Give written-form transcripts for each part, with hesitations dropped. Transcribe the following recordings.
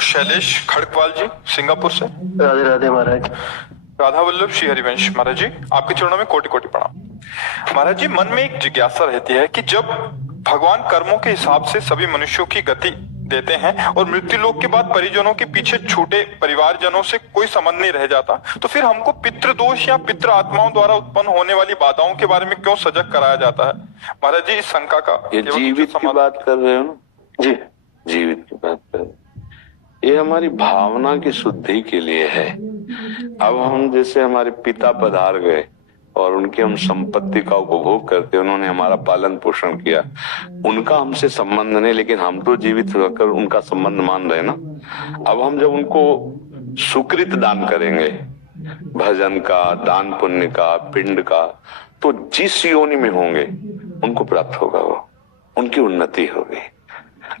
Doctor Shailesh Kharkwal जी Singapore से। राधे राधे महाराज। राधा वल्लभ श्री हरिवंश महाराज जी, आपके चरणों में कोटि कोटि प्रणाम। महाराज जी, मन में एक जिज्ञासा रहती है कि जब भगवान कर्मों के हिसाब से सभी मनुष्यों की गति देते हैं और मृत्यु लोक के बाद परिजनों के पीछे छूटे परिवारजनों से कोई संबंध नहीं रह जाता, तो फिर हमको पितृदोष या पितृ आत्माओं द्वारा उत्पन्न होने वाली बाधाओं के बारे में क्यों सजग कराया जाता है? महाराज जी, इस शंका का ये जीवित की बात कर रहे हो ना जी, जीवित की बात कर रहे हो। ये हमारी भावना की शुद्धि के लिए है। अब हम जैसे हमारे पिता पधार गए और उनकी हम संपत्ति का उपभोग करते, उन्होंने हमारा पालन पोषण किया, उनका हमसे संबंध नहीं, लेकिन हम तो जीवित होकर उनका संबंध मान रहे ना। अब हम जब उनको सुकृत दान करेंगे, भजन का, दान पुण्य का, पिंड का, तो जिस योनि में होंगे उनको प्राप्त होगा, वो उनकी उन्नति होगी।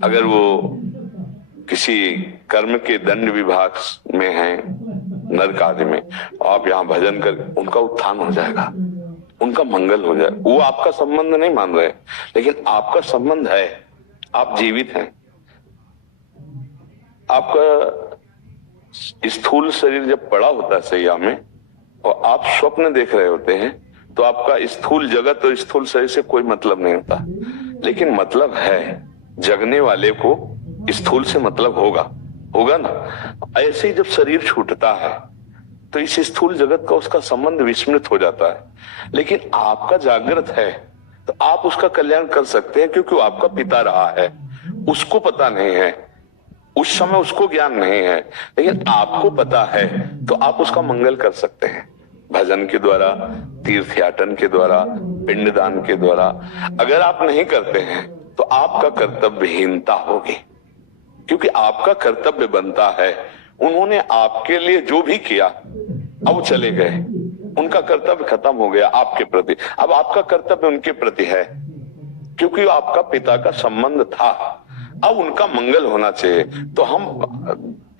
अगर वो किसी कर्म के दंड विभाग में हैं, नरक आदि में, आप यहाँ भजन कर, उनका उत्थान हो जाएगा, उनका मंगल हो जाएगा। वो आपका संबंध नहीं मान रहे, लेकिन आपका संबंध है, आप जीवित हैं। आपका स्थूल शरीर जब पड़ा होता है सैया में और आप स्वप्न देख रहे होते हैं, तो आपका स्थूल जगत और स्थूल शरीर से कोई मतलब नहीं होता, लेकिन मतलब है जगने वाले को स्थूल से मतलब होगा ना। ऐसे ही जब शरीर छूटता है तो इस स्थूल जगत का उसका संबंध विस्मृत हो जाता है, लेकिन आपका जागृत है तो आप उसका कल्याण कर सकते हैं, क्योंकि वो आपका पिता रहा है। उसको पता नहीं है, उस समय उसको ज्ञान नहीं है, लेकिन आपको पता है, तो आप उसका मंगल कर सकते हैं भजन के द्वारा, तीर्थ याटन के द्वारा, पिंडदान के द्वारा। अगर आप नहीं करते हैं तो आपका कर्तव्यहीनता होगी, क्योंकि आपका कर्तव्य बनता है। उन्होंने आपके लिए जो भी किया, अब चले गए, उनका कर्तव्य खत्म हो गया आपके प्रति। अब आपका कर्तव्य उनके प्रति है, क्योंकि आपका पिता का संबंध था। अब उनका मंगल होना चाहिए। तो हम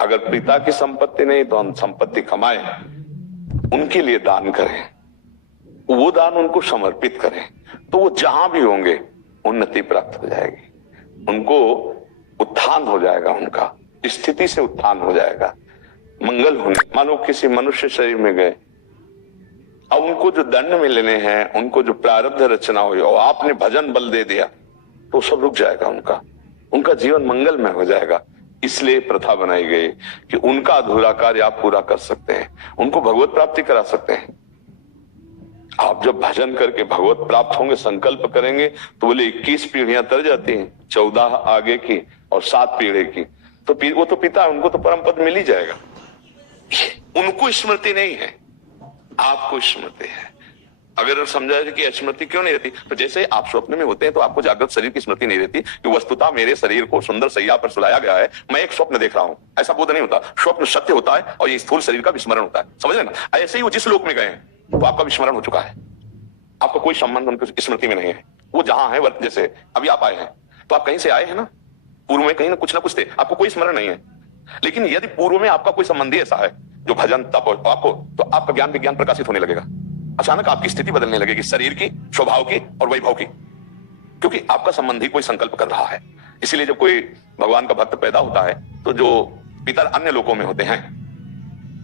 अगर पिता की संपत्ति नहीं तो हम संपत्ति कमाएं, उनके लिए दान करें, वो दान उनको समर्पित करें, तो वो जहां भी होंगे उन्नति प्राप्त हो जाएगी, उनको उत्थान हो जाएगा, उनका स्थिति से उत्थान हो जाएगा, मंगल होने। मानो किसी मनुष्य शरीर में गए, अब उनको जो दंड मिलने हैं, उनको जो प्रारब्ध रचना हुई और आपने भजन बल दे दिया, तो सब रुक जाएगा, उनका जीवन मंगल में हो जाएगा। इसलिए प्रथा बनाई गई कि उनका अधूरा कार्य आप पूरा कर सकते हैं, उनको भगवत प्राप्ति करा सकते हैं। आप जब भजन करके भगवत प्राप्त होंगे, संकल्प करेंगे, तो बोले 21 पीढ़ियां तर जाती हैं, 14 आगे की और 7 पीढ़ी की, तो वो तो पिता, उनको तो परम पद मिल ही जाएगा। उनको स्मृति नहीं है, आपको स्मृति है। अगर समझा जाए कि स्मृति क्यों नहीं रहती, तो जैसे आप स्वप्न में होते हैं तो आपको जागृत शरीर की स्मृति नहीं रहती कि वस्तुतः मेरे शरीर को सुंदर सैया पर सुलाया गया है, मैं एक स्वप्न देख रहा हूं, ऐसा बोध नहीं होता। स्वप्न सत्य होता है और ये स्थूल शरीर का विस्मरण होता है, समझ रहे ना। ऐसे ही वो जिस लोक में गए हैं तो आपका विस्मरण हो चुका है, आपका कोई संबंध उनकी स्मृति में नहीं है। वो जहां है, जैसे अभी आप आए हैं तो आप कहीं से आए हैं ना, पूर्व में कहीं ना कुछ थे, आपको कोई स्मरण नहीं है। लेकिन यदि पूर्व में आपका कोई संबंधी ऐसा है जो भजन तप आपको, तो आपका ज्ञान विज्ञान प्रकाशित होने लगेगा। अचानक आपकी स्थिति बदलने लगेगी, शरीर की, स्वभाव की और वैभव की, क्योंकि आपका संबंधी कोई संकल्प कर रहा है। इसीलिए जब कोई भगवान का भक्त पैदा होता है तो जो पितर अन्य लोकों में होते हैं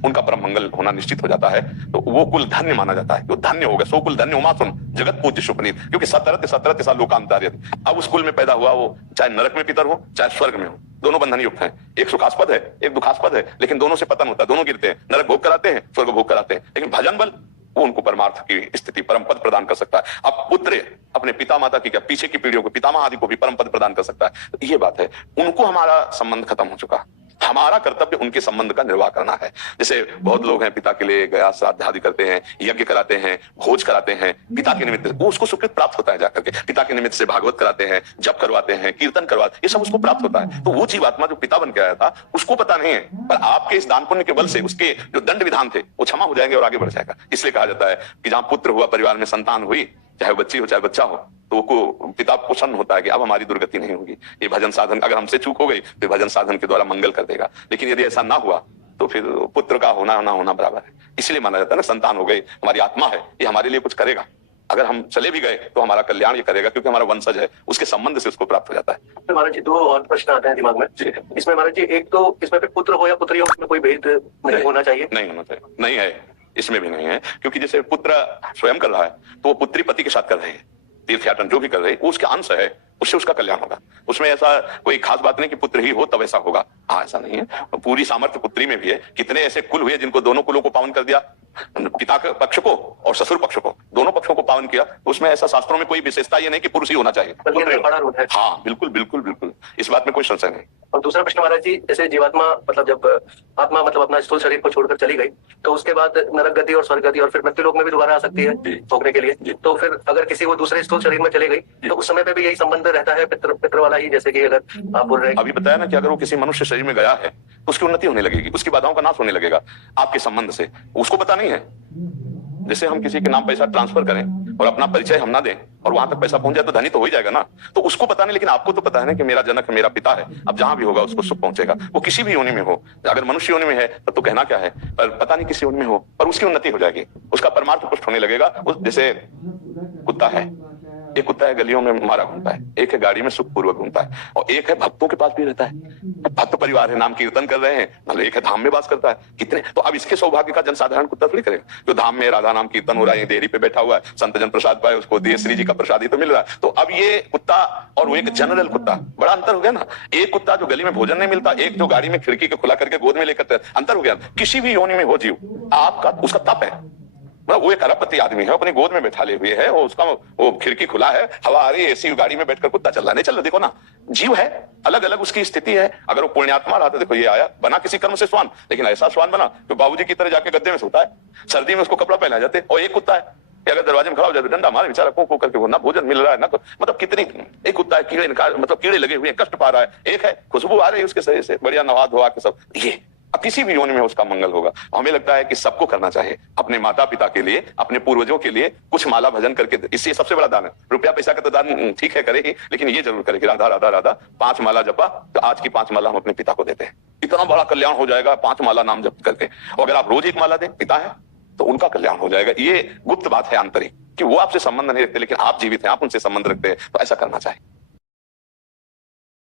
उनका परम मंगल होना निश्चित हो जाता है, तो वो कुल धन्य माना जाता है। वो धन्य होगा, सो कुल धन्य उमा सुन जगत पूज्य सुपनीत, क्योंकि सतरत सा लोकांतार्यत। अब उस कुल में पैदा हुआ, वो चाहे नरक में पितर हो चाहे स्वर्ग में हो, दोनों बंधन युक्त हैं। एक सुखास्पद है, एक दुखास्पद है, लेकिन दोनों से पतन होता है, दोनों गिरते हैं, नरक भोग कराते हैं, स्वर्ग भोग कराते हैं। लेकिन भजन बल वो उनको परमार्थ की स्थिति, परम पद प्रदान कर सकता है। अब पुत्र अपने पिता माता की क्या, पीछे की पीढ़ियों को, पितामह आदि को भी परम पद प्रदान कर सकता है। तो ये बात है, उनको हमारा संबंध खत्म हो चुका, हमारा कर्तव्य उनके संबंध का निर्वाह करना है। जैसे बहुत लोग हैं, पिता के लिए गया श्राद्ध आदि करते हैं, यज्ञ कराते हैं, भोज कराते हैं, पिता के निमित्त, वो उसको सुकृत प्राप्त होता है जाकर के। पिता के निमित्त से भागवत कराते हैं, जप करवाते हैं, कीर्तन करवाते हैं, ये सब उसको प्राप्त होता है। तो वो जीवात्मा जो पिता बन के आया था उसको पता नहीं है, पर आपके इस दान पुण्य के बल से उसके जो दंड विधान थे वो क्षमा हो जाएंगे और आगे बढ़ जाएगा। इसलिए कहा जाता है कि जहां पुत्र हुआ, परिवार में संतान हुई, चाहे बच्ची हो चाहे बच्चा हो, तो को पिता प्रसन्न होता है कि अब हमारी दुर्गति नहीं होगी। ये भजन साधन, अगर हमसे चूक हो गई तो भजन साधन के द्वारा मंगल कर देगा। लेकिन यदि ऐसा ना हुआ तो फिर पुत्र का होना ना होना बराबर है। इसलिए माना जाता है ना, संतान हो गई, हमारी आत्मा है, ये हमारे लिए कुछ करेगा, अगर हम चले भी गए तो हमारा कल्याण ये करेगा, क्योंकि हमारा वंशज है, उसके संबंध से उसको प्राप्त हो जाता है। तो महाराज जी 2 और प्रश्न आते हैं दिमाग में जी। इसमें महाराज जी, एक तो इसमें फिर पुत्र हो या पुत्री हो, इसमें कोई भेद नहीं होना चाहिए? नहीं होना चाहिए, नहीं है, इसमें भी नहीं है, क्योंकि जैसे पुत्र स्वयं कर रहा है तो वो पुत्री पति के साथ कर रही है, तीर्थयाटन जो भी कर रही है वो उसके अंश है, उससे उसका कल्याण होगा। उसमें ऐसा कोई खास बात नहीं कि पुत्र ही हो तब ऐसा होगा, हाँ ऐसा नहीं है, पूरी सामर्थ्य पुत्री में भी है। कितने ऐसे कुल हुए जिनको दोनों कुलों को पावन कर दिया, पिता के पक्ष को और ससुर पक्ष को, दोनों पक्षों को पावन किया। तो उसमें ऐसा शास्त्रों में कोई विशेषता ये नहीं कि पुरुष ही होना चाहिए, बल्कि बड़ा रोल है। हाँ बिल्कुल बिल्कुल बिल्कुल, इस बात में कोई संशय नहीं। और दूसरा प्रश्न महाराज जी, जैसे जीवात्मा मतलब जब आत्मा मतलब अपना स्थूल शरीर को छोड़कर चली गई तो उसके बाद नरक गति और स्वर्ग गति और फिर मृत्यु लोक में भी दोबारा आ सकती है भोगने के लिए। तो फिर अगर किसी वो दूसरे स्थूल शरीर में चले गई तो उस समय पे भी यही संबंध रहता है पितृ वाला ही, जैसे कि अगर आप बोल रहे हैं अभी बताया ना कि अगर वो किसी मनुष्य शरीर में गया है तो उसकी उन्नति होने लगेगी, उसकी बाधाओं का नाश होने लगेगा आपके संबंध से, उसको पता नहीं है। जैसे हम किसी के नाम पैसा ट्रांसफर करें और अपना परिचय हम ना दें और वहां तक पैसा पहुंच जाए तो धनी तो हो ही जाएगा ना, तो उसको पता नहीं, लेकिन आपको तो पता है ना कि मेरा जनक मेरा पिता है, अब जहां भी होगा उसको सुख पहुंचेगा, वो किसी भी योनि में हो। अगर मनुष्य योनि में है तब तो कहना क्या है, पर पता नहीं किस योनि में हो, पर उसकी उन्नति हो जाएगी, उसका परमार्थ पुष्ट होने लगेगा। जैसे कुत्ता है, एक कुत्ता है गलियों में मारा घूमता है, एक है गाड़ी में सुखपूर्वक घूमता है, और एक है भक्तों के पास भी रहता है, भक्त परिवार है, नाम कीर्तन कर रहे हैं, मतलब एक है धाम में वास करता है। कितने तो अब इसके सौभाग्य का जनसाधारण कुत्ता थोड़ी करेगा, जो धाम में राधा नाम कीर्तन हो रहा है, देहरी पे बैठा हुआ है, संत जन प्रसाद पाए, उसको दिए श्री जी का प्रसाद ही तो मिल रहा है। तो अब ये कुत्ता और वो एक जनरल कुत्ता, बड़ा अंतर हो गया ना। एक कुत्ता जो गली में भोजन नहीं मिलता, एक जो गाड़ी में खिड़की को खुला करके गोद में लेकर, अंतर हो गया। किसी भी योनि में हो जीव, आपका उसका तप है, वो एक अरबपति आदमी है, अपनी गोद में बैठा ले हुए है, उसका वो खिड़की खुला है, हवा आ रही है, ऐसी गाड़ी में बैठकर कुत्ता चल रहा है, नहीं चल रहा। देखो ना, जीव है, अलग अलग उसकी स्थिति है। अगर वो पुण्यात्मा रहा तो देखो ये आया, बना किसी कर्म से स्वान, लेकिन ऐसा स्वान बना तो बाबूजी की तरह जाके गद्दे में सोता है, सर्दी में उसको कपड़ा पहना जाते। और एक कुत्ता है कि अगर दरवाजे में खड़ा हो जाए डंडा मारे, बेचारा को करके वो ना भोजन मिल रहा है ना, मतलब कितनी, एक कुत्ता है कीड़े मतलब कीड़े लगे हुए हैं, कष्ट पा रहा है, एक है खुशबू आ रही है उसके शरीर से, बढ़िया नहा धोआ के सब। ये अब किसी भी योनि में उसका मंगल होगा। हमें लगता है कि सबको करना चाहिए, अपने माता पिता के लिए, अपने पूर्वजों के लिए कुछ माला भजन करके, इससे सबसे बड़ा दान है। रुपया पैसा का तो दान ठीक है करे ही, लेकिन ये जरूर करे कि राधा राधा राधा 5 माला जपा, तो आज की 5 माला हम अपने पिता को देते हैं, इतना बड़ा कल्याण हो जाएगा 5 माला नाम जप करके। और अगर आप रोज 1 माला दें, पिता है तो उनका कल्याण हो जाएगा। ये गुप्त बात है आंतरिक, कि वो आपसे संबंध नहीं रखते, लेकिन आप जीवित हैं, आप उनसे संबंध रखते हैं, तो ऐसा करना चाहिए।